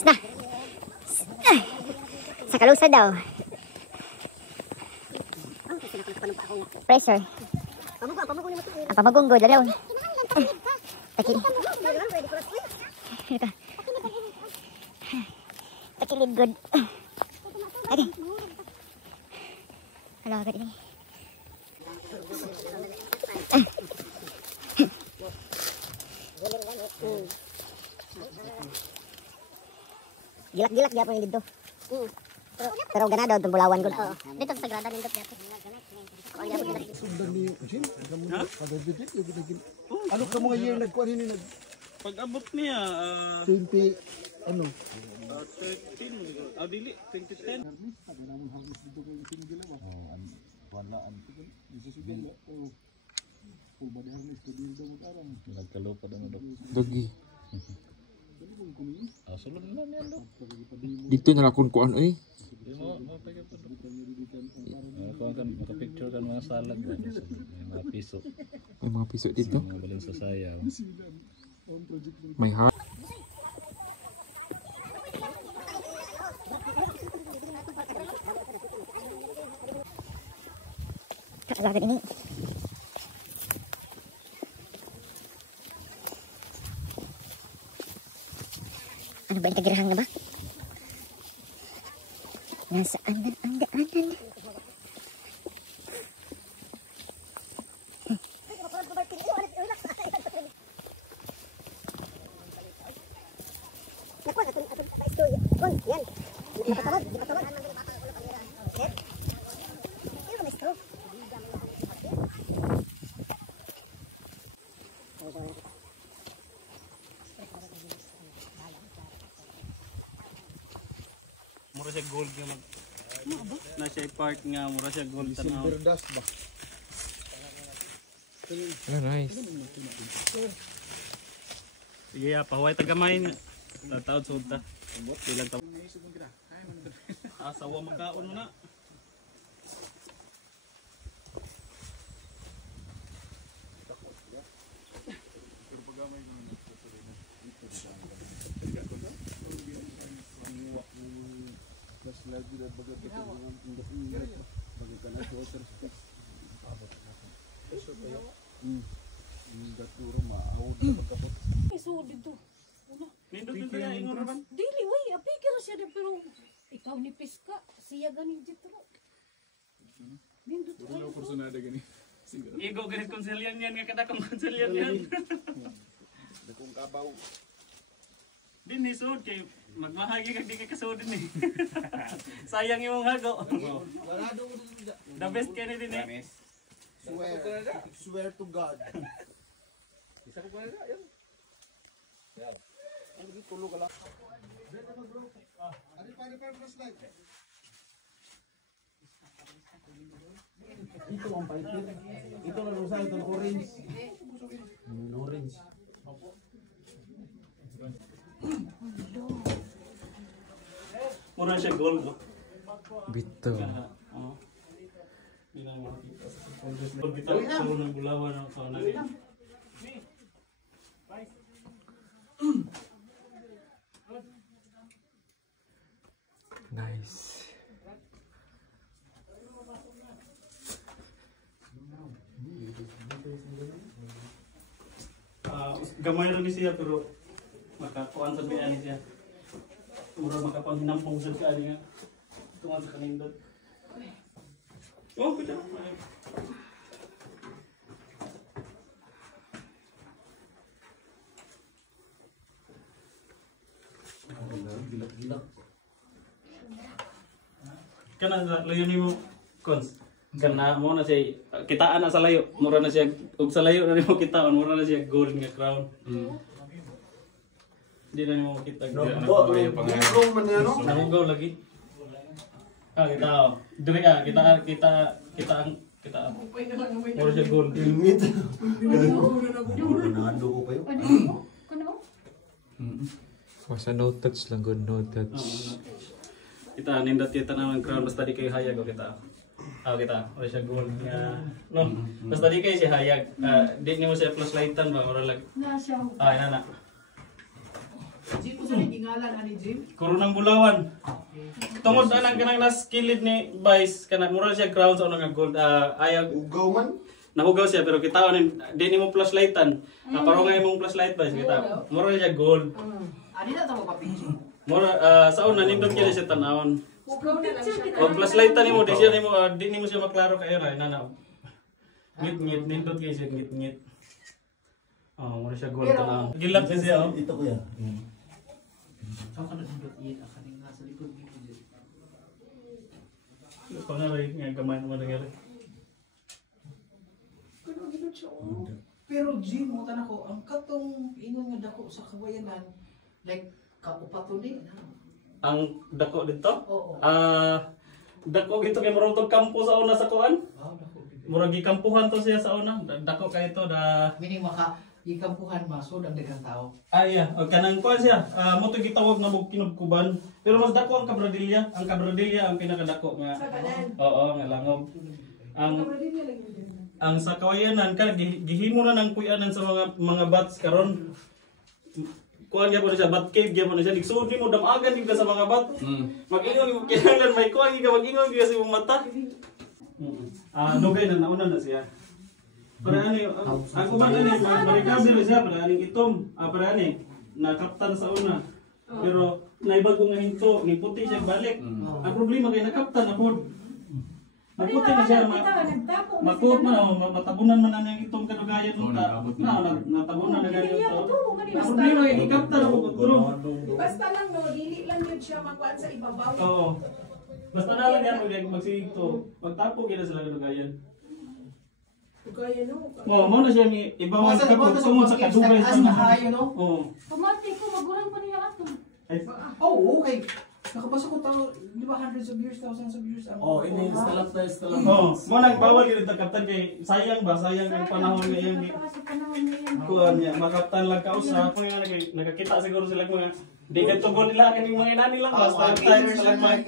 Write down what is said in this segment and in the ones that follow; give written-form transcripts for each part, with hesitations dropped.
Last na. Sa kalusa daw. Pressure. Ang pamagunggod. Lalaw. Takilid good. Okay. Halo agad ini. Gilak-gilak dia punya dito. Pero ganado itong bulawan ko. Dito sa Sagrada nindot dito. Ano ka mga year nagkuha nini nag pag-abot niya 20 ano 13 dili 2010 nagkalupa na dok Dagi. sulod na niyan dok Dito na lakon ko ano eh. Kung kan makapicture kan mga salag may mga piso May mga piso dito. mga balon sa sayaw May heart. Halo agad ini. Ano ba yung kagirahan na ba? Nasaan na ang daanan? mura siya gold nga mag na siya park nga mura siya gold tanaw berdas ba Nice. sige pahuway tagamay taod sud ta bilang ta asawa magkaon mo na lagi dan bagai kana water space datura maawd pagkapot So dito. nindot din kaya ingon man Dili way, apikir siya na pero ikaw ni Piska, siya ganing dito. Nindot ay. igo ganit konselyan yan nga kada kong konselyan yan dakong kabaw din ni sud kay magmahagi kag di kay kasud din eh sayang imong hago the best kay ni din eh swear to God isa ko ba yan ano tulog ala ari pa flashlight ito ang paitin ito na rosa ito na orange orange mura siya gold no Bito. oo bilang makita gold bitaw sa ng bulawan ang sa nari Nice. gamay rin siya pero makakuan sa biyan siya mura makapanginampong sa kanya tungan sa kanindot oh kita kana layo nimo cons kana mo na siya kitaan na sa layo mura na siya ug sa layo na nimo kitaan mura na siya gold nga crown di na nimo kita nahugaw lagi kita diri kita mura siya gold nangando ko kayo Basta no touch lang good, no touch. kita nindot kita na ng crown basta di kayo hayag o kita kita wala siya gold nga no basta di kayo siya hayag di nimo siya flashlightan ba mura lag Na siya. ina na Jim mo sa gingalan ani Jim. Coronang Bulawan. Tungod anang kanang nas kilid ni Vice kana mura siya ground sa unang gold. Ayaw Ugaw man. nahugaw siya pero kita di ni mo flashlightan. Parang nga imong flashlight Vice kita. Mura siya gold. Ani na tamo papicture. Mura sa una nindot kini siya tanawon. Ugaw na lang siya. Og flashlightan nimo di nimo siya maklaro kayo ra nana. Ngit nindot kay siya ngit. Mura siya gold tanawon. Gilak siya oh. Ito kuya. Ako na dindot iyan akaning nasa likod dito. Pangaray nga gamay naman nangyari. Pero Jim, mo tan ako, ang katong ingon nga dako sa kawayanan, like kaupato ni. Ang dako dito? Oo. Dako gito kay murag tong kampo sa una sa kuan. Wow, dako. Murag gikampuhan to siya sa una. Dako kay to da Meaning maka ikampuhan masod ang daghang tao. iya, o kanang kuan siya. Mo to gitawag na mog kinubkuban. Pero mas dako ang kabradilya. Ang kabradilya ang pinakadako nga. Oo, nga langob. Ang sa kawayanan ka gihimo na ng kuyanan sa mga bats karon. Kuan gyapon siya bat cave gyapon siya digsuod nimo damagan gid ka sa mga bat. Mag-ingon mo kinahanglan may kuan ka mag-ingon gyud sa imong mata. Dugay na nauna na siya. Para ani ang uban ani marikabel siya para ani itom. Para ani nakaptan sa una. Pero naibago nga hinto ni puti siya balik. Ang problema kay nakaptan na pod. Maputi na siya matut man matabunan man ang itong kadugayan unta. Natabunan na ganito. Ang problema kay ikaptan ako putro. Basta lang no, dili lang yun siya makuan sa ibabaw. Oo. Basta na lang yan magsigto. Pagtapo gila sila kadugayan. Kaya no. Mo na siya ni ibawan ka tungod sa kadugay As na hayo no. Oo. Pamati ko, magurang pa niya ato. Oh, okay. Nakabasa ko tao, di ba hundreds of years, thousands of years ang Ini stalactites talaga. Oo. Mo nang bawal gid ta kaptan kay sayang ba sayang ang panahon na yan. Sa panahon na yan. Kuan niya makaptan lang ka usa. Kung nga nakakita siguro sila mga di ka tugod nila kaning mga inani lang basta time sila mag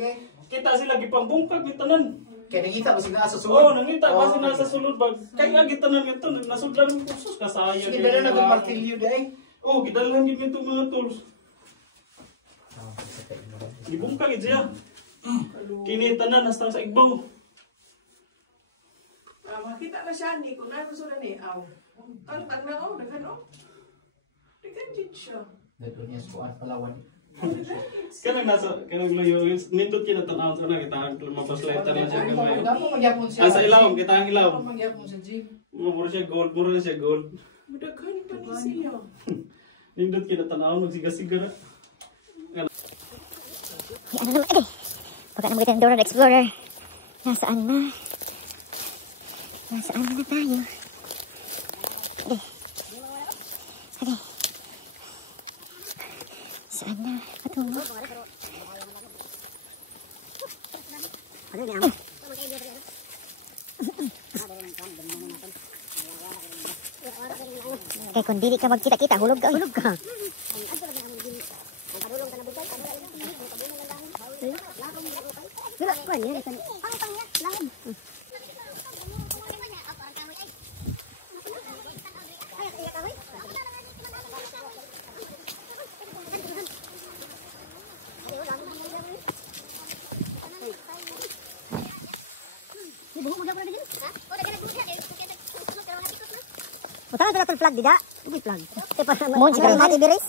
kita sila gipambungkag ni tanan. Kaya nakita mo sila sa Oo, sulod. nangita kasi nasa sulod ba kay nga gitanan nito nasudlan ng kursus kasaya. Sige, dala na kang martilyo dahil. Oh, gidalhan gid nito mga tools. Gibungkag gid siya. Kini tanan hastang sa igbaw. Makita na siya ni kung ano gusto na ni aw. Tang na oh, daghan oh. Daghan din siya. Dito niya sa Palawan. Kanang layo nindot kinatan-aw sa na kita ang mapaslight na siya kamay. Dapat magyapon siya. Sa ilaw kita ang ilaw. Dapat magyapon sa Jim. Mura siya gold. Madaghan pa ni siya. Nindot kinatan-aw magsiga-siga na. Ano naman eh. Pagka naman kita ng Dora the Explorer. Nasaan na? Nasaan na tayo? Okay. Saan na? Patungo. Kaya kung dili ka magkita-kita, hulog ka. Hulog ka. Wala ko niya ito. Ang pangya lang. Utang pala flag dida. Hindi flag. Mo siguro mati biris.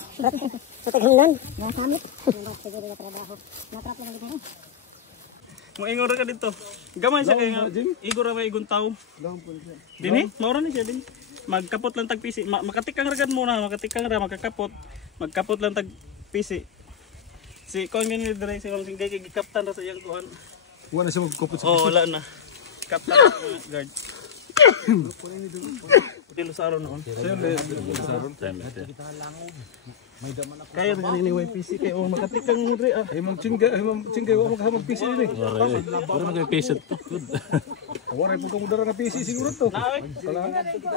Sa tagangnan. Na samit. Siguro na trabaho. Natrap na dito. Moingon ra ka dito. Gamay siya kay nga igor ra igon tawo. Dinhi, maura ni siya din. Magkapot lang tag pisi. Makatikang ra gad muna, makakapot. Magkapot lang tag pisi. Si kon ni dire si Ma'am Singgay kay gikaptan ra sa iyang kuan. Wala siya magkupot sa Oh, wala na. Kaptan na guard. Dilo sa aron noon. Kaya nga ni YPC kay o makatikang mo dre ah. Ay mong cingay wa makahamag PC ni. Wala na kayo pisit to. Wala po kamo dara na PC siguro to. Naay.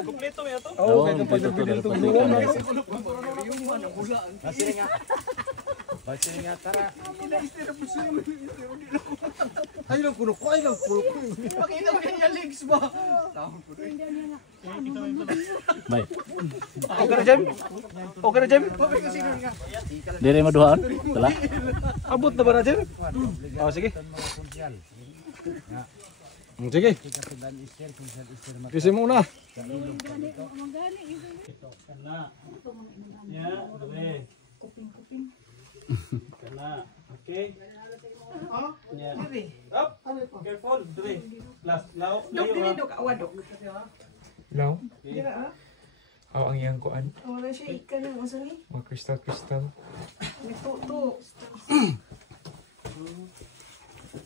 Kompleto ya to. Oh, kay kapag video to buwan. Ay lang kuno ko. Makita mo yung legs ba? Bye. Okay na, Jem? Okay na, Jem? Dire maduhaan. Tala. Abot na ba na, Jem? Oh, sige. Sige. Kisi mo na. Kana. Ya, dre. Kana. Okay. Ya. Up. Careful, dre. Last, lao. Dok dili dok awadok. Law? Dira ah. Aw ang iyang kuan. Wala siya ikan ng usa ni. Mga kristal. Nagtuto.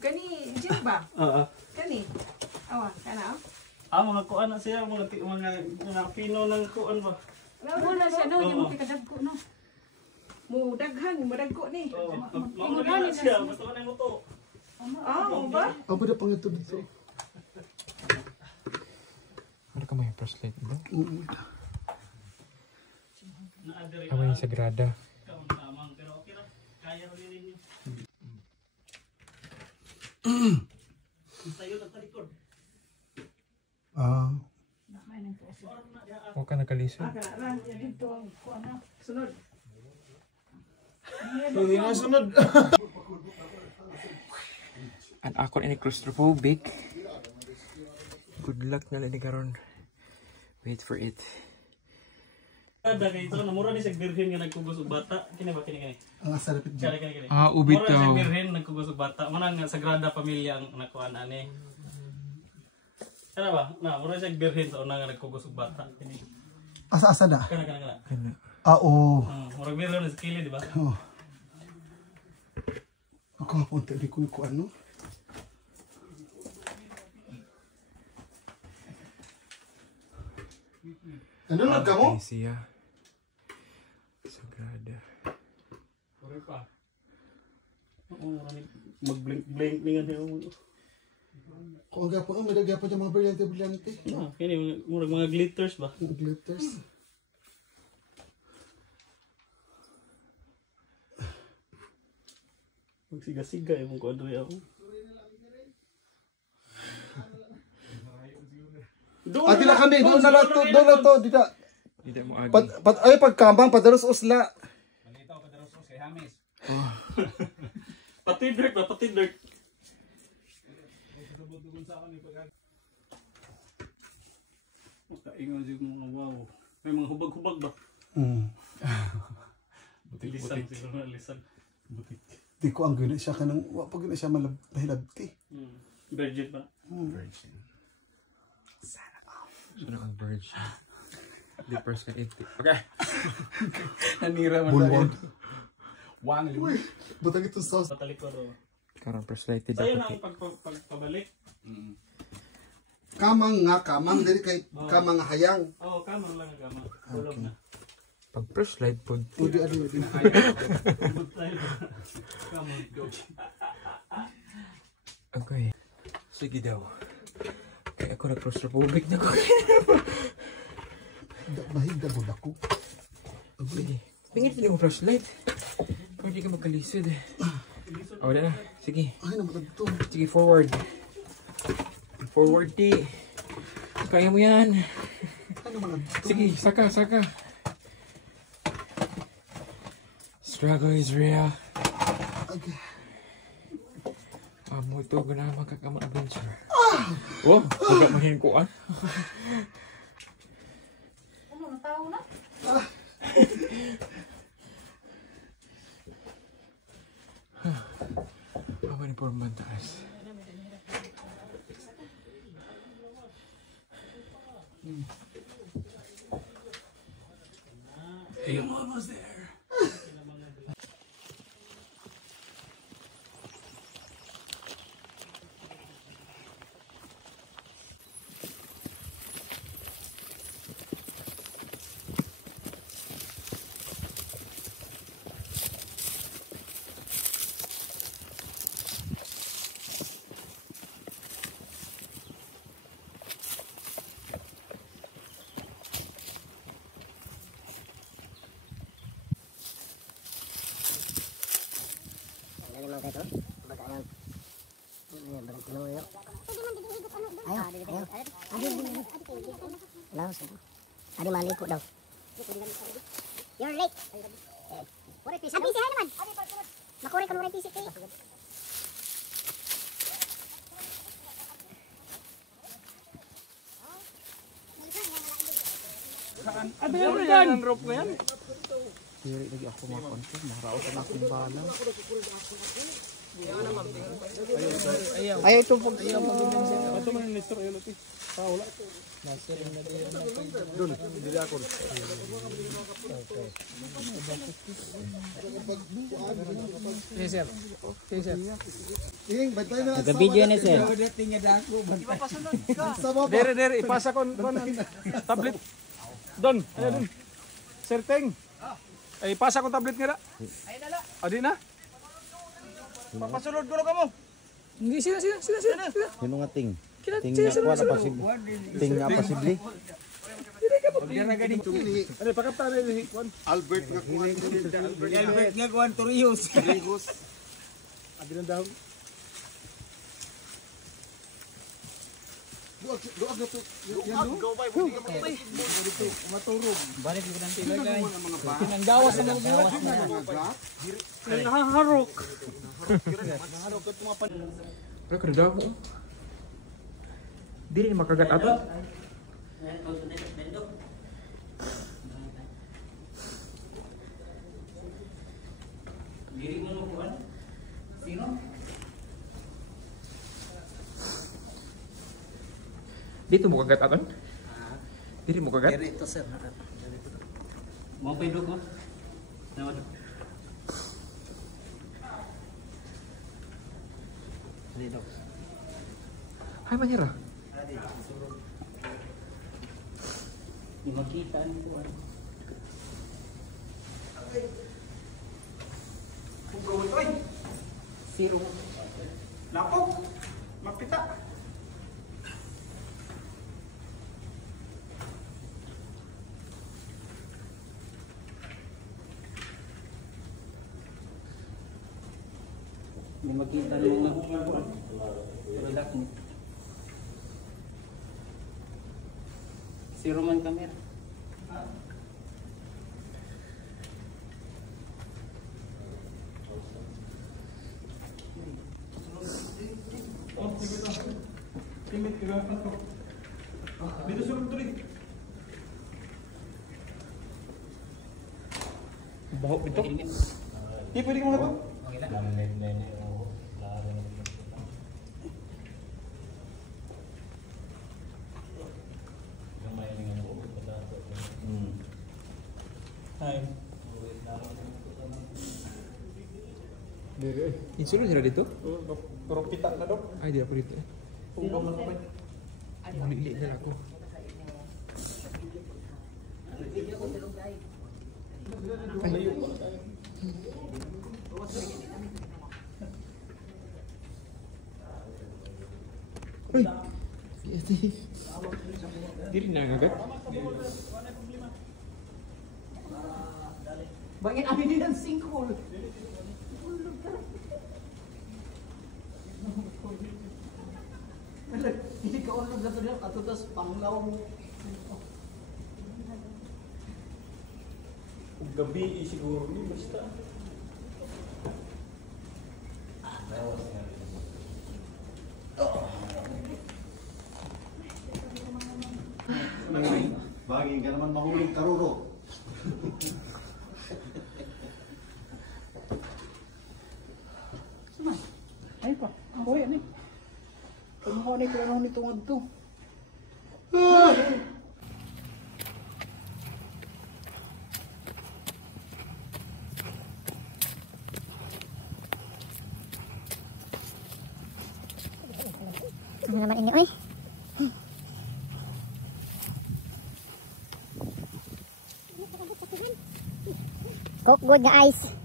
Kani Jim ba? Oo. Kani. Awa, kana. Mga kuan na siya, mga pino ng kuan ba? Wala siya no, yung makikadagko no. Mo daghan, madagko ni. Oo. Mga siya, basta man mo to. Mo ba? Apa dah panggil tu dito? Ano ka may flashlight ba? Naadiri. Ama yung sagrada. Tamang pero okay ra. Kaya rin niyo. Sayo na talikod. Ah. Huwag ka nakalisod. Kana dito ko ana. Sunod. Hindi na sunod. At ako ini claustrophobic. Good luck na lang ni karon. Wait for it. Kada kay ito namura ni sa birhen nga nagkugos og bata. Kini ba kini? Ang sarapit dyan. Kani. Ah, ubit Mura daw. sa birhen nagkugos og bata. Manang sagrada pamilya ang nakuan ani. Kana ba? Na mura sa birhen sa una nga nagkugos og bata. Kini. Asa-asa na? Kana. Ah, oo. Mura birhen sa kili, di ba? Oh. Ako punta di ko ano. Ano na ka mo? Ay siya. Sagrada. Mura pa. Oo, mag-blink ningan siya. Kung ang gapon, may gapon yung mga brilyante. Kini murag mga glitters ba? Glitters. Magsiga-siga yung kuadre ako. Ati na kami, doon na lang to, dita. Hindi mo agi. Ay, pagkambang, padalos usla. Pati dirt ba? Pati dirt. Makaingon siya mga wow. May mga hubag-hubag ba? Lisan siguro na lisan. Di ko ang gano'n siya kanang, pag gano'n siya malabti. Virgin ba? Virgin. Sino ang virgin? Di first ka 80. Okay. Nanira man Bulwag. Uy, butang itong sauce. Patalikod o. Karon flashlighted Sa'yo na ako. ang pagpabalik. Kamang dili kay kamang hayang. Oo, kamang lang ang kamang. Tulog na. Pag flashlight po. Udi. Kamang go. Okay. Sige daw. Kaya ako na-claustrophobic na ko. Bahig na mo ako. Sige. Pingit din mo flashlight. Pwede ka magkalisod eh. O, wala na. Sige. Ay, namatag to. Sige, forward. Forward, di. Kaya mo yan. Ay, namatag to. Sige, saka. Struggle is real. Okay. Amo ito, ganahan magkakamang adventure. Oh, huwag mahin ko ah. Ano nataw na? Apa ni porman taas? You're almost there. Adi maliko daw. You're late. Abi siya naman. Makuri ka mura pisik kayo. Ano yung rope mo yan? Diri lagi ako makonto, maharaos na akong bala. Ayaw ito pag ayaw pag-uminsin. Ito man yung lister, ayaw natin. Wala. Doon, hindi ako. Yes, sir. Yes, sir. Nag-video na, sir. Dere, ipasa ko tablet. Doon, ayan doon. Sir Teng. Ay, ipasa ko tablet nga na. Ay, nala. Adi na. Papasulod ko lang ka mo. Hindi, sila. Sino nga ting? Ting nga na posible. Ting nga posible. Ano, pakapta na yung hikwan. Albert nga kuhan. Albert nga kuhan, Torrijos. Adi ng dahon. Doag na to. Balik ko ng tilagay. Pinanggawas na mga Nahaharok. Pero kaya daw ko. Di rin makagat ato. Diri mo no kuan? Sino? Dito mo kagat aton? Diri mo kagat? Dito sir. Mo pa idok mo. Nawa. Dito. Hay manira. Di makita ni kuan. Siro. Lapok. Mapita. Di makita ni mga kuan. Relax mo. Zero man camera. Dito sulod tuloy. Baho ito. Di pwede ka mga ito. Hai. Insulin sila dito? Pero kita na dok. Ay, di ako dito. Malili na ako. Ay. Diri na agad. Bangin amin din ang sinkhole. Hindi ka ulog na ito at ito panglaw mo. Gabi siguro ni basta. Bagay ka naman mahulog karuro. Ay pa, ako yan eh. Kumuha na yung nito nga ito. Ano naman ini, oy? Coke good na ice.